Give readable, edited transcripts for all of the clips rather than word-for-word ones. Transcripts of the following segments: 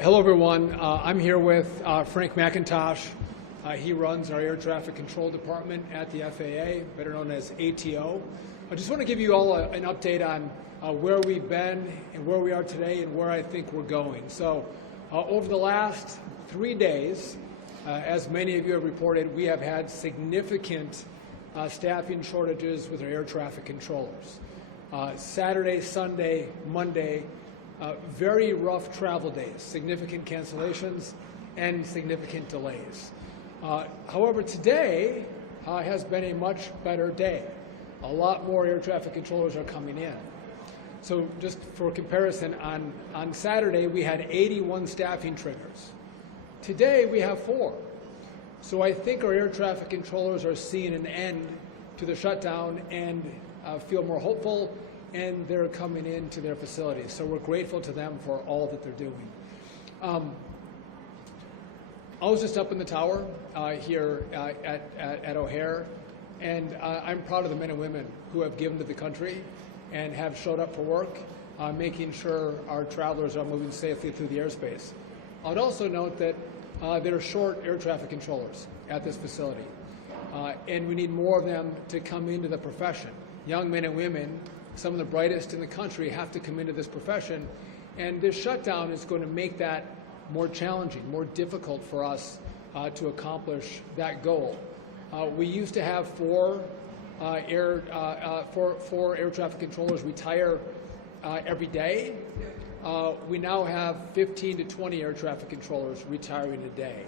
Hello, everyone. I'm here with Frank McIntosh. He runs our air traffic control department at the FAA, better known as ATO. I just want to give you all an update on where we've been and where we are today and where I think we're going. So over the last 3 days, as many of you have reported, we have had significant staffing shortages with our air traffic controllers. Saturday, Sunday, Monday, very rough travel days, significant cancellations and significant delays. However, today has been a much better day. A lot more air traffic controllers are coming in. So just for comparison, on Saturday we had 81 staffing triggers. Today we have 4. So I think our air traffic controllers are seeing an end to the shutdown and feel more hopeful, and they're coming into their facilities. So we're grateful to them for all that they're doing. I was just up in the tower here at O'Hare, and I'm proud of the men and women who have given to the country and have showed up for work, making sure our travelers are moving safely through the airspace. I'd also note that there are short air traffic controllers at this facility, and we need more of them to come into the profession. Young men and women, some of the brightest in the country, have to come into this profession, and this shutdown is going to make that more challenging, more difficult for us to accomplish that goal. We used to have 4 air traffic controllers retire every day. We now have 15 to 20 air traffic controllers retiring a day.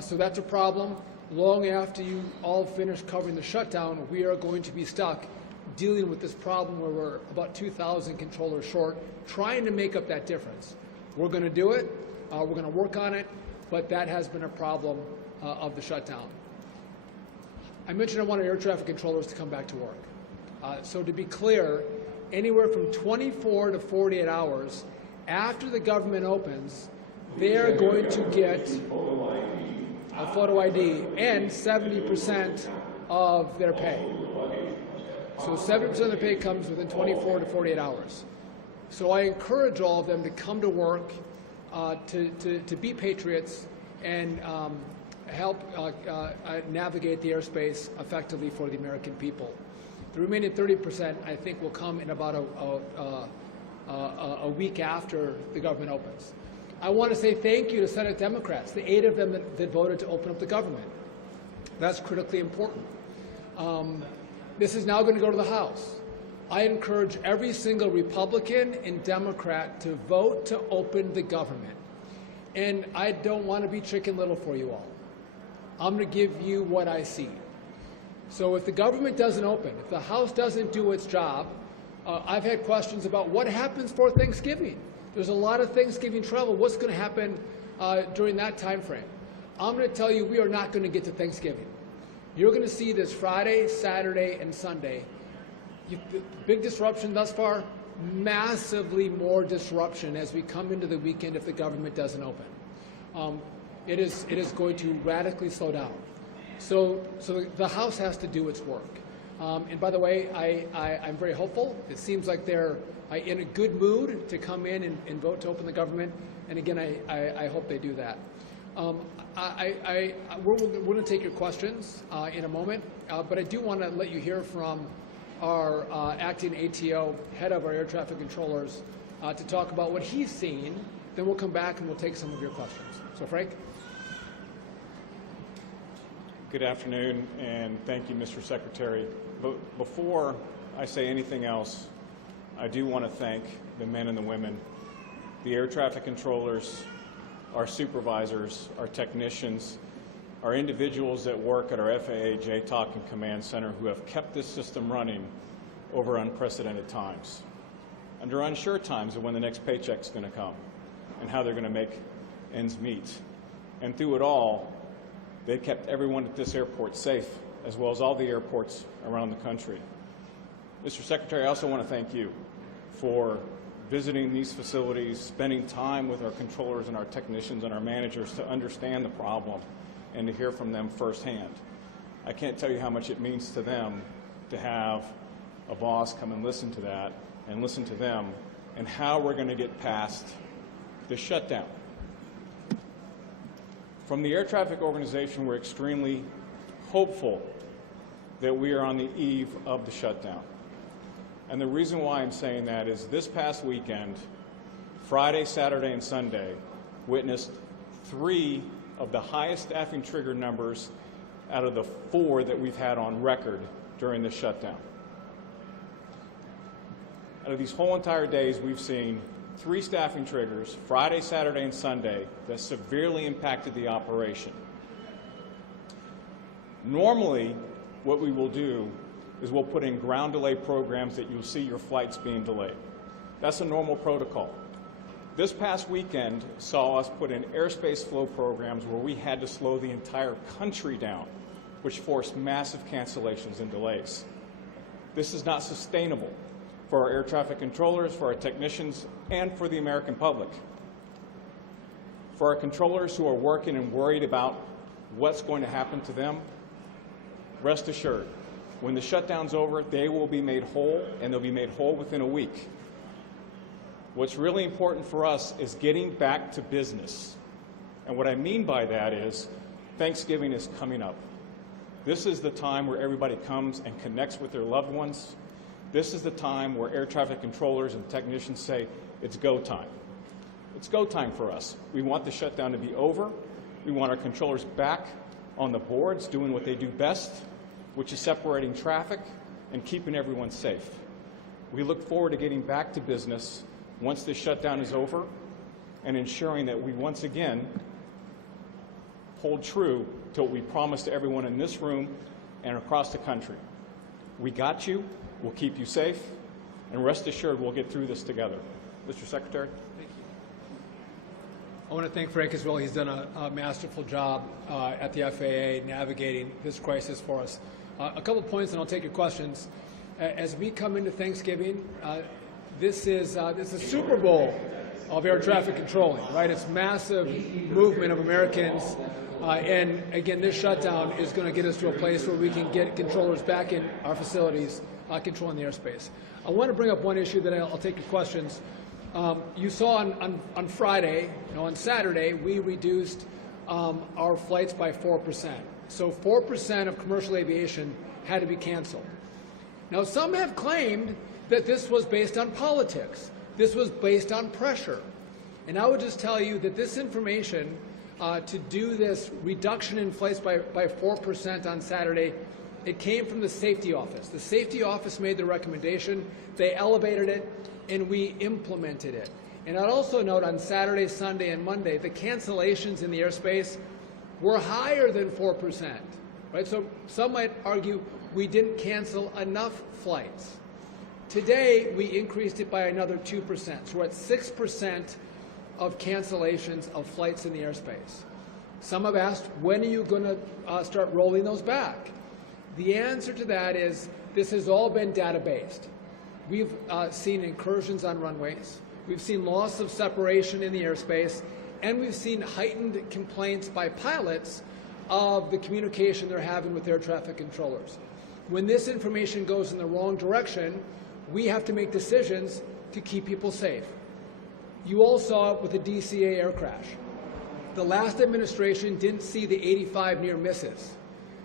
So that's a problem. Long after you all finish covering the shutdown, we are going to be stuck dealing with this problem where we're about 2,000 controllers short, trying to make up that difference. We're going to do it. We're going to work on it, but that has been a problem of the shutdown. I mentioned I want our air traffic controllers to come back to work. So to be clear, anywhere from 24 to 48 hours after the government opens, they are going to get a photo ID and 70% of their pay. So 70% of their pay comes within 24 to 48 hours. So I encourage all of them to come to work, to be patriots and help navigate the airspace effectively for the American people. The remaining 30%, I think, will come in about a week after the government opens. I want to say thank you to Senate Democrats, the 8 of them that voted to open up the government. That's critically important. This is now going to go to the House. I encourage every single Republican and Democrat to vote to open the government. And I don't want to be Chicken Little for you all. I'm going to give you what I see. So if the government doesn't open, if the House doesn't do its job, I've had questions about what happens for Thanksgiving. There's a lot of Thanksgiving travel. What's going to happen during that time frame? I'm going to tell you we are not going to get to Thanksgiving. You're going to see this Friday, Saturday, and Sunday. Big disruption thus far, massively more disruption as we come into the weekend if the government doesn't open. It is going to radically slow down. So the House has to do its work. And by the way, I'm very hopeful. It seems like they're in a good mood to come in and vote to open the government. And again, I hope they do that. We're going to take your questions in a moment, but I do want to let you hear from our acting ATO, head of our air traffic controllers, to talk about what he's seen. Then we'll come back and we'll take some of your questions. So, Frank? Good afternoon, and thank you, Mr. Secretary. But before I say anything else, I do want to thank the men and the women, the air traffic controllers, our supervisors, our technicians, our individuals that work at our FAA JTOC and Command Center who have kept this system running over unprecedented times, under unsure times of when the next paycheck's going to come and how they're going to make ends meet. And through it all, they kept everyone at this airport safe, as well as all the airports around the country. Mr. Secretary, I also want to thank you for visiting these facilities, spending time with our controllers and our technicians and our managers to understand the problem and to hear from them firsthand. I can't tell you how much it means to them to have a boss come and listen to that and listen to them and how we're going to get past the shutdown. From the Air Traffic Organization, we're extremely hopeful that we are on the eve of the shutdown. And the reason why I'm saying that is this past weekend, Friday, Saturday, and Sunday, witnessed 3 of the highest staffing trigger numbers out of the 4 that we've had on record during this shutdown. Out of these whole entire days, we've seen 3 staffing triggers, Friday, Saturday, and Sunday, that severely impacted the operation. Normally, what we will do is we'll put in ground delay programs that you'll see your flights being delayed. That's a normal protocol. This past weekend saw us put in airspace flow programs where we had to slow the entire country down, which forced massive cancellations and delays. This is not sustainable for our air traffic controllers, for our technicians, and for the American public. For our controllers who are working and worried about what's going to happen to them, rest assured, when the shutdown's over, they will be made whole, and they'll be made whole within a week. What's really important for us is getting back to business. And what I mean by that is Thanksgiving is coming up. This is the time where everybody comes and connects with their loved ones. This is the time where air traffic controllers and technicians say, it's go time. It's go time for us. We want the shutdown to be over. We want our controllers back on the boards doing what they do best, which is separating traffic and keeping everyone safe. We look forward to getting back to business once this shutdown is over and ensuring that we once again hold true to what we promised to everyone in this room and across the country. We got you, we'll keep you safe, and rest assured we'll get through this together. Mr. Secretary. Thank you. I want to thank Frank as well. He's done a masterful job at the FAA navigating this crisis for us. A couple points, and I'll take your questions. As we come into Thanksgiving, this is the Super Bowl of air traffic controlling, right? It's massive movement of Americans, and again, this shutdown is going to get us to a place where we can get controllers back in our facilities controlling the airspace. I want to bring up one issue that I'll take your questions. You saw on Friday, on Saturday, we reduced our flights by 4%. So 4% of commercial aviation had to be canceled. Now, some have claimed that this was based on politics. This was based on pressure. And I would just tell you that this information to do this reduction in flights by 4% on Saturday, it came from the safety office. The safety office made the recommendation, they elevated it, and we implemented it. And I'd also note on Saturday, Sunday, and Monday, the cancellations in the airspace were higher than 4%, right? So some might argue we didn't cancel enough flights. Today, we increased it by another 2%. So we're at 6% of cancellations of flights in the airspace. Some have asked, when are you going to start rolling those back? The answer to that is this has all been data-based. We've seen incursions on runways. We've seen loss of separation in the airspace. And we've seen heightened complaints by pilots of the communication they're having with air traffic controllers. When this information goes in the wrong direction, we have to make decisions to keep people safe. You all saw it with the DCA air crash. The last administration didn't see the 85 near misses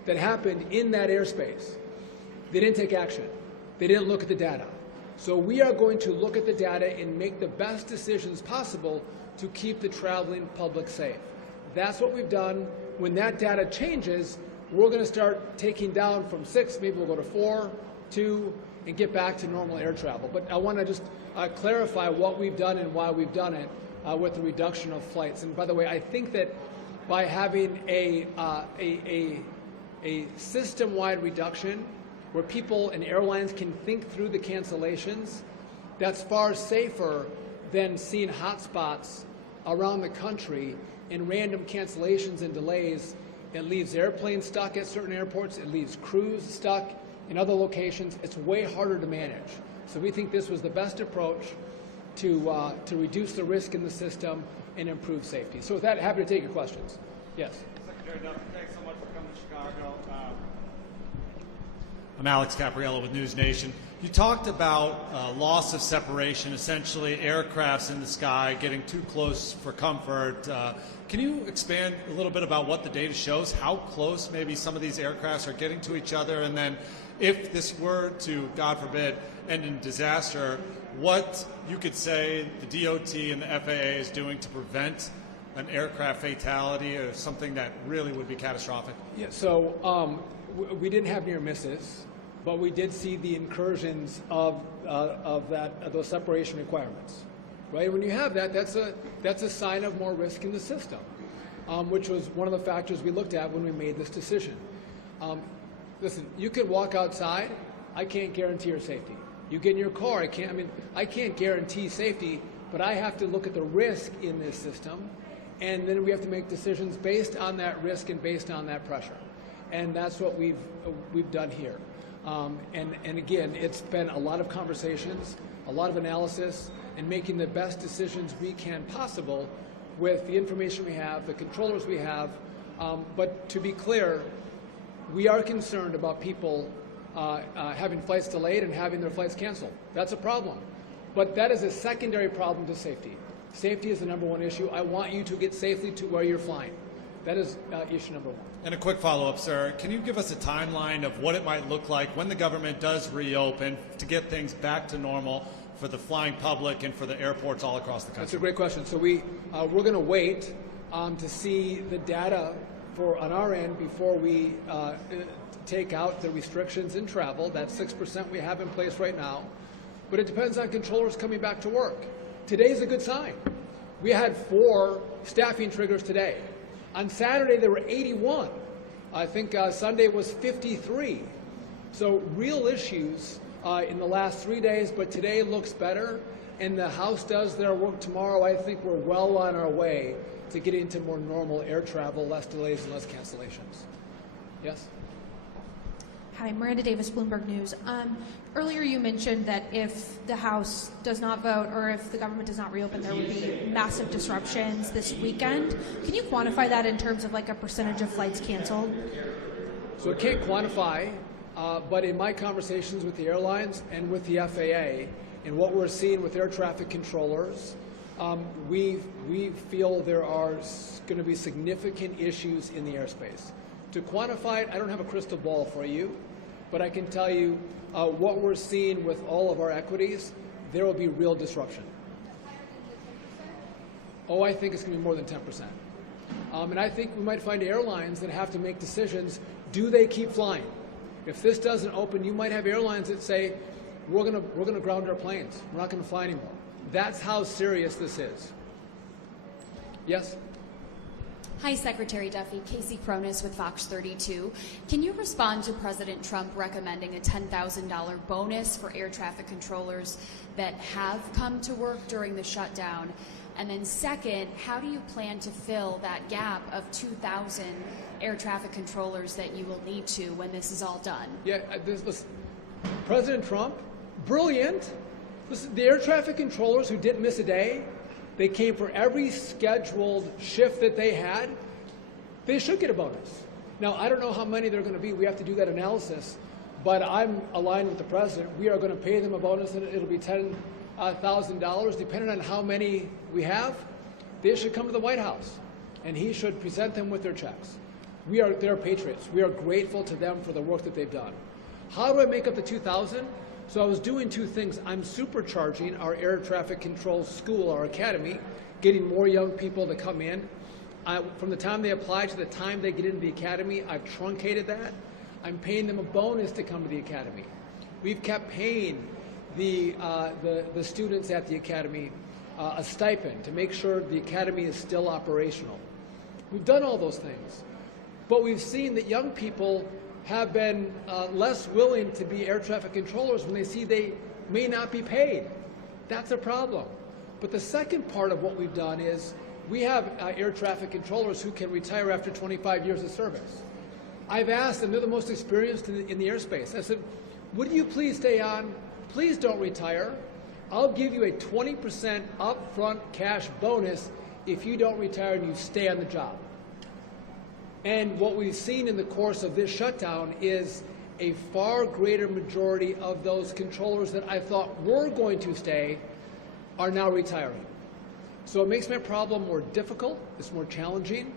that happened in that airspace. They didn't take action. They didn't look at the data. So we are going to look at the data and make the best decisions possible to keep the traveling public safe. That's what we've done. When that data changes, we're going to start taking down from 6, maybe we'll go to 4, 2, and get back to normal air travel. But I want to just clarify what we've done and why we've done it with the reduction of flights. And by the way, I think that by having a system-wide reduction where people and airlines can think through the cancellations, that's far safer than seeing hotspots around the country and random cancellations and delays. It leaves airplanes stuck at certain airports. It leaves crews stuck in other locations. It's way harder to manage. So we think this was the best approach to reduce the risk in the system and improve safety. So with that, happy to take your questions. Yes. Secretary Duffy, thanks so much for coming to Chicago. I'm Alex Capriello with News Nation. You talked about loss of separation, essentially aircrafts in the sky getting too close for comfort. Can you expand a little bit about what the data shows, how close maybe some of these aircrafts are getting to each other, and then if this were to, God forbid, end in disaster, what you could say the DOT and the FAA is doing to prevent an aircraft fatality or something that really would be catastrophic? Yeah, so we didn't have near misses, but we did see the incursions of those separation requirements. Right? When you have that, that's a sign of more risk in the system, which was one of the factors we looked at when we made this decision. Listen, you could walk outside. I can't guarantee your safety. You get in your car. I can't guarantee safety, but I have to look at the risk in this system, and then we have to make decisions based on that risk and based on that pressure. And that's what we've done here. And again, it's been a lot of conversations, a lot of analysis, and making the best decisions we can possible with the information we have, the controllers we have. But to be clear, we are concerned about people having flights delayed and having their flights canceled. That's a problem. But that is a secondary problem to safety. Safety is the number one issue. I want you to get safely to where you're flying. That is issue number one. And a quick follow-up, sir. Can you give us a timeline of what it might look like when the government does reopen to get things back to normal for the flying public and for the airports all across the country? That's a great question. So we're going to wait to see the data on our end before we take out the restrictions in travel. That 6% we have in place right now. But it depends on controllers coming back to work. Today's a good sign. We had 4 staffing triggers today. On Saturday, there were 81. I think Sunday was 53. So real issues in the last 3 days, but today looks better. And the House does their work tomorrow. I think we're well on our way to getting to more normal air travel, less delays and less cancellations. Yes? Hi, Miranda Davis, Bloomberg News. Earlier you mentioned that if the House does not vote or if the government does not reopen, there would be massive disruptions this weekend. Can you quantify that in terms of like a percentage of flights canceled? So I can't quantify, but in my conversations with the airlines and with the FAA and what we're seeing with air traffic controllers, we feel there are going to be significant issues in the airspace. To quantify it, I don't have a crystal ball for you, but I can tell you what we're seeing with all of our equities, there will be real disruption. Oh, I think it's going to be more than 10%. And I think we might find airlines that have to make decisions. Do they keep flying? If this doesn't open, you might have airlines that say, we're going to ground our planes. We're not going to fly anymore. That's how serious this is. Yes? Hi, Secretary Duffy. Casey Cronus with Fox 32. Can you respond to President Trump recommending a $10,000 bonus for air traffic controllers that have come to work during the shutdown? And then second, how do you plan to fill that gap of 2,000 air traffic controllers that you will need to when this is all done? Yeah, listen, President Trump, brilliant. Listen, the air traffic controllers who didn't miss a day, they came for every scheduled shift that they had. They should get a bonus. Now, I don't know how many there are going to be. We have to do that analysis. But I'm aligned with the president. We are going to pay them a bonus, and it'll be $10,000, depending on how many we have. They should come to the White House, and he should present them with their checks. They're patriots. We are grateful to them for the work that they've done. How do I make up the 2,000? So I was doing 2 things. I'm supercharging our air traffic control school, our academy, getting more young people to come in. From the time they apply to the time they get into the academy, I've truncated that. I'm paying them a bonus to come to the academy. We've kept paying the students at the academy a stipend to make sure the academy is still operational. We've done all those things. But we've seen that young people have been less willing to be air traffic controllers when they see they may not be paid. That's a problem. But the second part of what we've done is we have air traffic controllers who can retire after 25 years of service. I've asked them, they're the most experienced in the airspace. I said, would you please stay on? Please don't retire. I'll give you a 20% upfront cash bonus if you don't retire and you stay on the job. And what we've seen in the course of this shutdown is a far greater majority of those controllers that I thought were going to stay are now retiring. So it makes my problem more difficult, it's more challenging,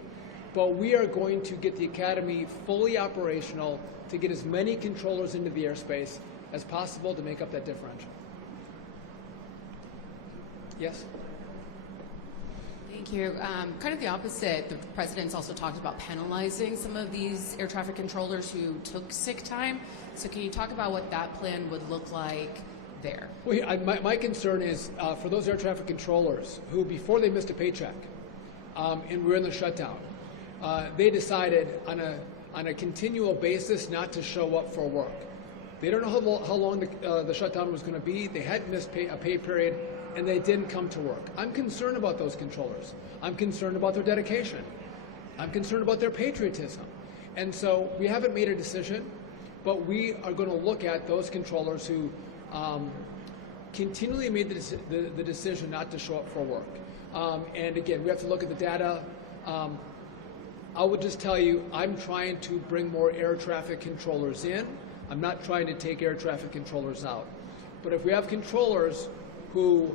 but we are going to get the Academy fully operational to get as many controllers into the airspace as possible to make up that differential. Yes? Thank you. Kind of the opposite. The president's also talked about penalizing some of these air traffic controllers who took sick time. So can you talk about what that plan would look like there? Well, my concern is for those air traffic controllers who, before they missed a paycheck and were in the shutdown, they decided on a continual basis not to show up for work. They don't know how long the shutdown was going to be. They hadn't missed a pay period, and they didn't come to work. I'm concerned about those controllers. I'm concerned about their dedication. I'm concerned about their patriotism. And so we haven't made a decision, but we are going to look at those controllers who continually made the decision not to show up for work. And again, we have to look at the data. I would just tell you, I'm trying to bring more air traffic controllers in. I'm not trying to take air traffic controllers out. But if we have controllers who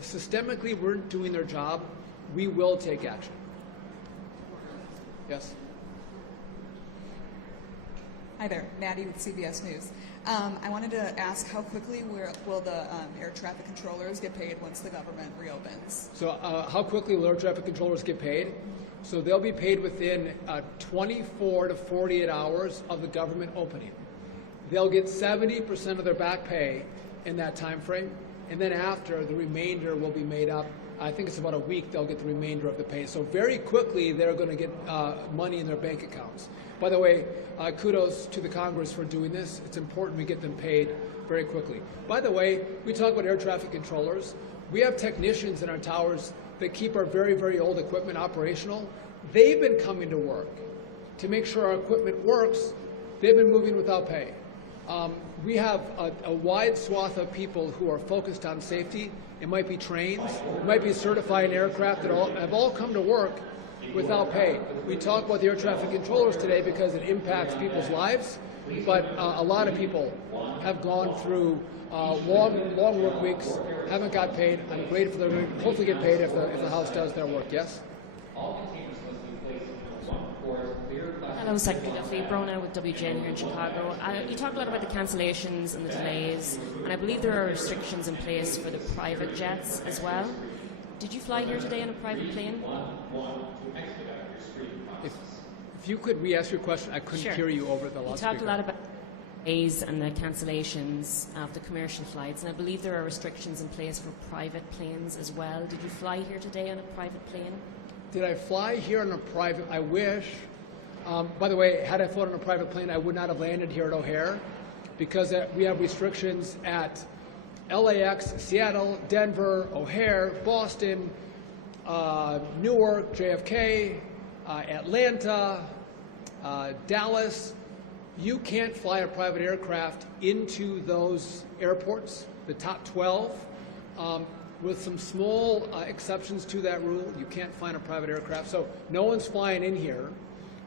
systemically weren't doing their job, we will take action. Yes? Hi there, Maddie with CBS News. I wanted to ask how quickly will the air traffic controllers get paid once the government reopens? So how quickly will air traffic controllers get paid? So they'll be paid within 24 to 48 hours of the government opening. They'll get 70% of their back pay in that time frame, and then after, the remainder will be made up. I think it's about a week they'll get the remainder of the pay. So very quickly they're going to get money in their bank accounts. By the way, kudos to the Congress for doing this. It's important we get them paid very quickly. By the way, we talk about air traffic controllers. We have technicians in our towers that keep our very, very old equipment operational. They've been coming to work to make sure our equipment works. They've been moving without pay. We have a wide swath of people who are focused on safety. It might be trains, it might be certified aircraft that have all come to work without pay. We talk about the air traffic controllers today because it impacts people's lives, but a lot of people have gone through long work weeks, haven't got paid. I'm grateful they're going to hopefully get paid if the House does their work. Yes? Hello, Secretary Duffy. Brona with WGN here in Chicago. You talked a lot about the cancellations and the delays, and I believe there are restrictions in place for the private jets as well. Did you fly here today on a private plane? If you could re-ask your question, I couldn't hear you over the loudspeaker. You talked a lot about delays and the cancellations of the commercial flights, and I believe there are restrictions in place for private planes as well. Did you fly here today on a private plane? Did I fly here on a private? I wish. By the way, had I flown on a private plane, I would not have landed here at O'Hare because we have restrictions at LAX, Seattle, Denver, O'Hare, Boston, Newark, JFK, Atlanta, Dallas. You can't fly a private aircraft into those airports, the top 12. With some small exceptions to that rule, you can't fly a private aircraft. So no one's flying in here,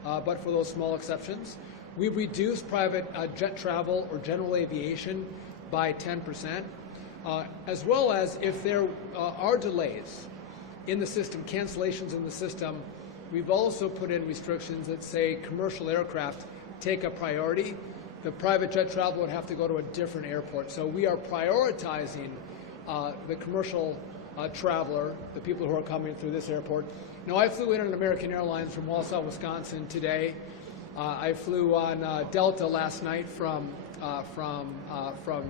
but for those small exceptions. We've reduced private jet travel or general aviation by 10%, as well as if there are delays in the system, cancellations in the system, we've also put in restrictions that say commercial aircraft take a priority. The private jet travel would have to go to a different airport. So we are prioritizing the commercial traveler, the people who are coming through this airport. Now, I flew in on American Airlines from Wausau, Wisconsin today. I flew on Delta last night from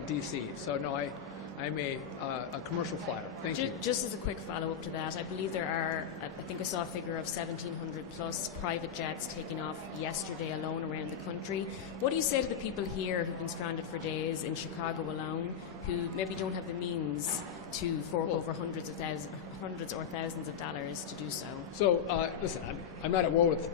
D.C. So no, I'm a commercial flyer. Thank you. Just as a quick follow-up to that, I believe there are, I think I saw a figure of 1,700 plus private jets taking off yesterday alone around the country. What do you say to the people here who've been stranded for days in Chicago alone, who maybe don't have the means to fork over hundreds or thousands of dollars to do so? So, listen, I'm not at war with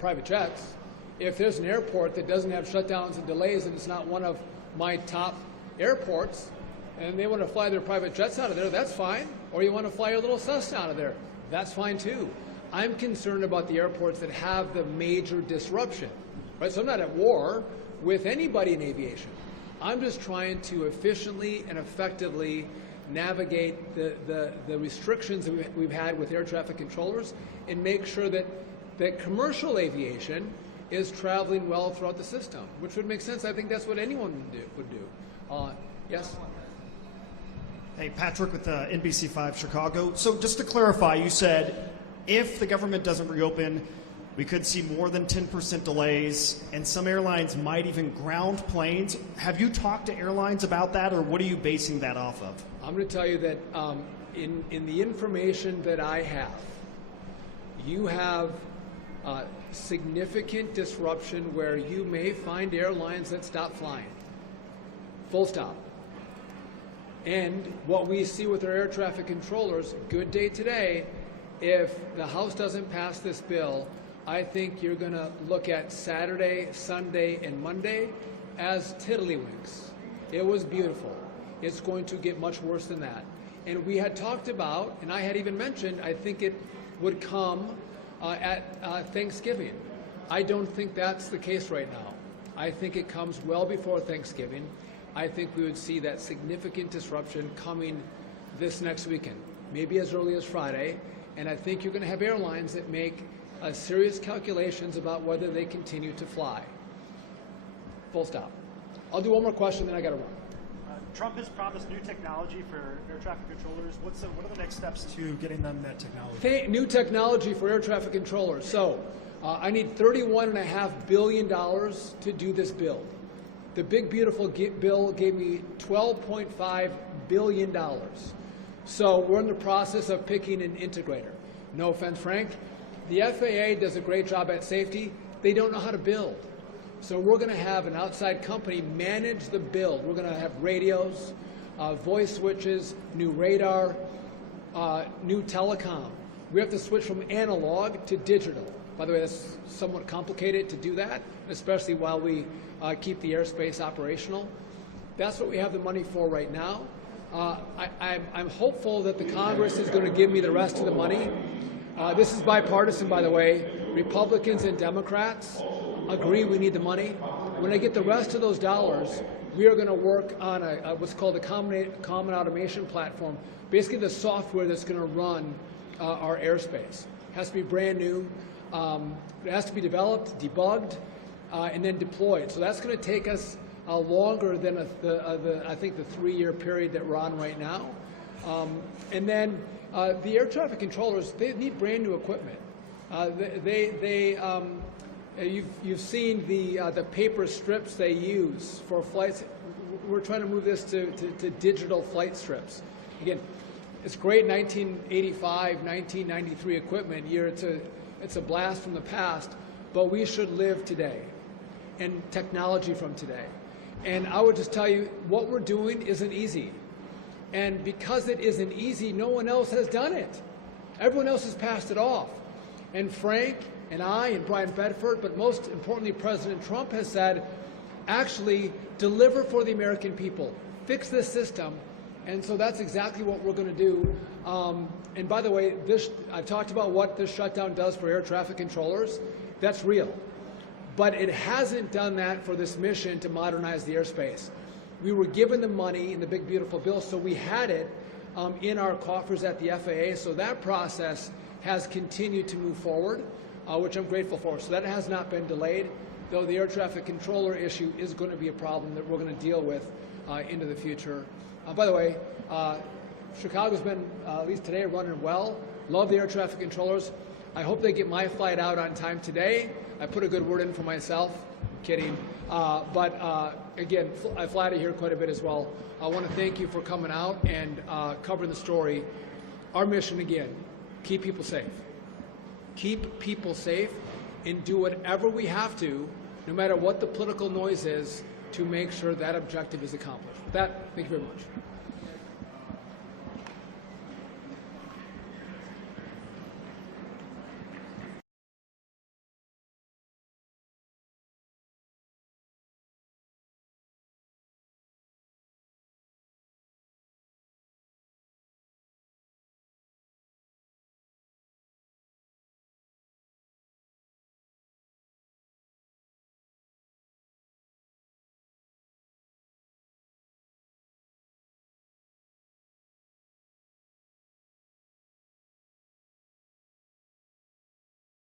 private jets. If there's an airport that doesn't have shutdowns and delays and it's not one of my top airports, and they want to fly their private jets out of there, that's fine. Or you want to fly your little Cessna out of there, that's fine too. I'm concerned about the airports that have the major disruption. right? So I'm not at war with anybody in aviation. I'm just trying to efficiently and effectively navigate the restrictions that we've had with air traffic controllers and make sure that commercial aviation is traveling well throughout the system, which would make sense. I think that's what anyone would do. Yes? Hey, Patrick with NBC5 Chicago. So just to clarify, you said if the government doesn't reopen, we could see more than 10% delays, and some airlines might even ground planes. Have you talked to airlines about that, or what are you basing that off of? I'm going to tell you that in the information that I have, you have significant disruption where you may find airlines that stop flying. Full stop. And what we see with our air traffic controllers, good day today, if the House doesn't pass this bill, I think you're going to look at Saturday, Sunday, and Monday as tiddlywinks. It was beautiful. It's going to get much worse than that. And we had talked about, and I had even mentioned, I think it would come at Thanksgiving. I don't think that's the case right now. I think it comes well before Thanksgiving. I think we would see that significant disruption coming this next weekend, maybe as early as Friday. And I think you're going to have airlines that make serious calculations about whether they continue to fly. Full stop. I'll do one more question, then I got to run. Trump has promised new technology for air traffic controllers. What are the next steps to getting them that technology? New technology for air traffic controllers. So I need $31.5 billion to do this build. The big, beautiful bill gave me $12.5 billion. So we're in the process of picking an integrator. No offense, Frank. The FAA does a great job at safety. They don't know how to build. So we're going to have an outside company manage the build. We're going to have radios, voice switches, new radar, new telecom. We have to switch from analog to digital. By the way, that's somewhat complicated to do that, especially while we keep the airspace operational. That's what we have the money for right now. I'm hopeful that the Congress is going to give me the rest of the money. This is bipartisan, by the way. Republicans and Democrats agree we need the money. When I get the rest of those dollars, we are going to work on what's called a common automation platform, basically the software that's going to run our airspace. It has to be brand new. It has to be developed, debugged, and then deployed. So that's going to take us longer than I think the 3-year period that we're on right now. And then the air traffic controllers, they need brand new equipment. You've seen the paper strips they use for flights. We're trying to move this to digital flight strips. Again, it's great 1985, 1993 equipment. It's a blast from the past, but we should live today and technology from today. And I would just tell you, what we're doing isn't easy. And because it isn't easy, no one else has done it. Everyone else has passed it off. And Frank and I and Brian Bedford, but most importantly, President Trump has said, actually deliver for the American people, fix this system. And so that's exactly what we're going to do. And by the way, I talked about what this shutdown does for air traffic controllers. That's real. But it hasn't done that for this mission to modernize the airspace. We were given the money in the big, beautiful bill, so we had it in our coffers at the FAA. So that process has continued to move forward, which I'm grateful for. So that has not been delayed, though the air traffic controller issue is going to be a problem that we're going to deal with into the future. By the way, Chicago's been, at least today, running well. Love the air traffic controllers. I hope they get my flight out on time today. I put a good word in for myself. Kidding. But again, I fly to here quite a bit as well. I want to thank you for coming out and covering the story. Our mission, again, keep people safe. Keep people safe and do whatever we have to, no matter what the political noise is, to make sure that objective is accomplished. With that, thank you very much.